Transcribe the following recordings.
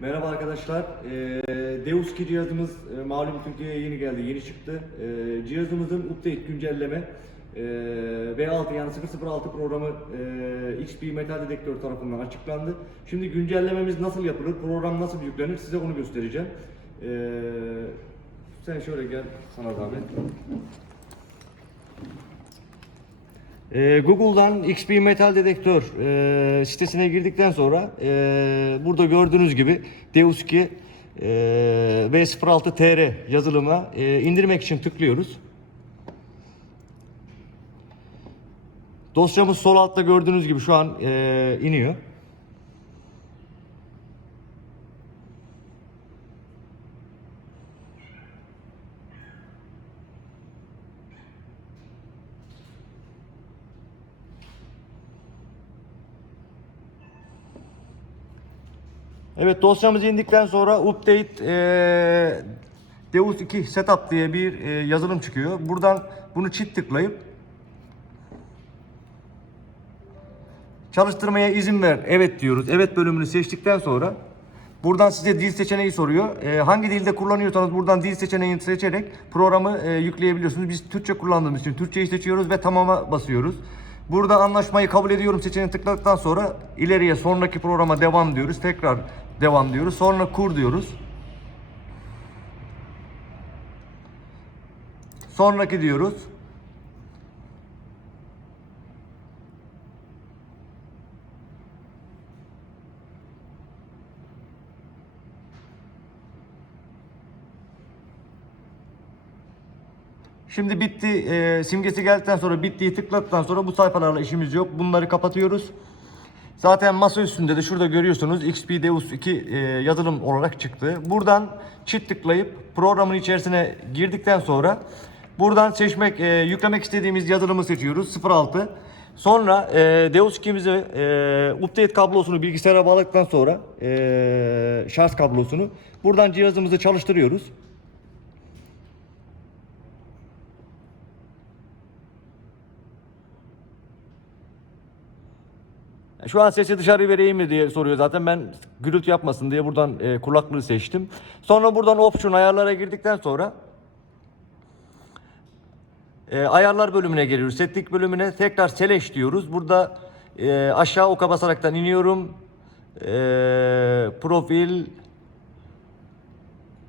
Merhaba arkadaşlar. Ee, Deus 2 cihazımız e, malum Türkiye'ye yeni geldi, yeni çıktı. Ee, cihazımızın update güncelleme e, V6 yani 006 programı e, XP Metal Dedektör tarafından açıklandı. Şimdi güncellememiz nasıl yapılır, program nasıl yüklenir size onu göstereceğim. Ee, sen şöyle gel sana zahmet. Ee, Google'dan XP Metal Dedektör e, sitesine girdikten sonra e, burada gördüğünüz gibi Deus 2 e, V06 TR yazılımına e, indirmek için tıklıyoruz. Dosyamız sol altta gördüğünüz gibi şu an e, iniyor. Evet dosyamız indikten sonra update eee Deus 2 setup diye bir eee, yazılım çıkıyor. Buradan bunu çift tıklayıp çalıştırmaya izin ver. Evet diyoruz. Evet bölümünü seçtikten sonra buradan size dil seçeneği soruyor. Eee, hangi dilde kullanıyorsanız buradan dil seçeneğini seçerek programı eee, yükleyebiliyorsunuz. Biz Türkçe kullandığımız için Türkçeyi seçiyoruz ve tamama basıyoruz. Burada anlaşmayı kabul ediyorum seçeneğini tıkladıktan sonra ileriye sonraki programa devam diyoruz. Tekrar devam diyoruz. Sonra kur diyoruz. Sonraki diyoruz. Şimdi bitti e, simgesi geldikten sonra bittiği tıkladıktan sonra bu sayfalarla işimiz yok. Bunları kapatıyoruz. Zaten masa üstünde de şurada görüyorsunuz XP Deus 2 e, yazılım olarak çıktı. Buradan çift tıklayıp programın içerisine girdikten sonra buradan seçmek, e, yüklemek istediğimiz yazılımı seçiyoruz 06. Sonra e, Deus 2'mizi e, update kablosunu bilgisayara bağladıktan sonra e, şarj kablosunu buradan cihazımızı çalıştırıyoruz. Şu an sesi dışarı vereyim mi diye soruyor zaten. Ben gürültü yapmasın diye buradan e, kulaklığı seçtim. Sonra buradan option ayarlara girdikten sonra e, ayarlar bölümüne geliyoruz. Setting bölümüne tekrar seleş diyoruz. Burada e, aşağı oka basaraktan iniyorum. E, profil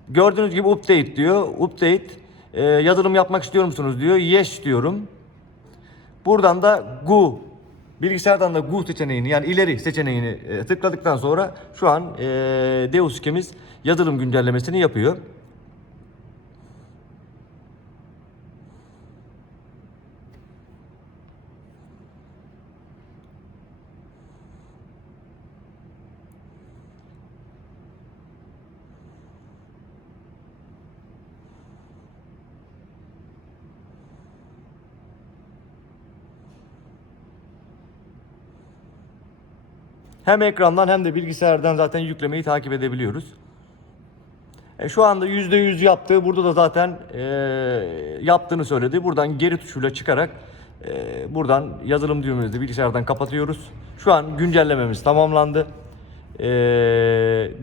gördüğünüz gibi update diyor. Update e, yazılım yapmak istiyor musunuz diyor. Yes diyorum. Buradan da Go bilgisayardan da Go seçeneğini yani ileri seçeneğini e, tıkladıktan sonra şu an e, Deus 2'miz yazılım güncellemesini yapıyor. Hem ekrandan hem de bilgisayardan zaten yüklemeyi takip edebiliyoruz. E, şu anda %100 yaptığı burada da zaten e, yaptığını söyledi. Buradan geri tuşuyla çıkarak e, buradan yazılım düğmemizi bilgisayardan kapatıyoruz. Şu an güncellememiz tamamlandı. E,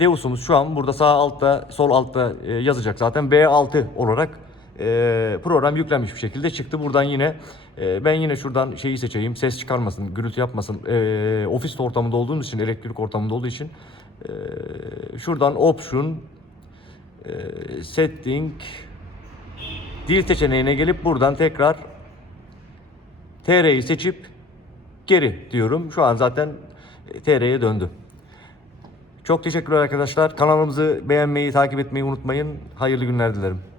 Deus'umuz şu an burada sağ altta sol altta e, yazacak zaten B6 olarak program yüklenmiş bir şekilde çıktı. Buradan yine e, ben yine şuradan şeyi seçeyim. Ses çıkarmasın, gürültü yapmasın. E, ofis ortamında olduğumuz için, elektrik ortamında olduğu için e, şuradan option e, setting dil seçeneğine gelip buradan tekrar TR'yi seçip geri diyorum. Şu an zaten TR'ye döndü. Çok teşekkürler arkadaşlar. Kanalımızı beğenmeyi, takip etmeyi unutmayın. Hayırlı günler dilerim.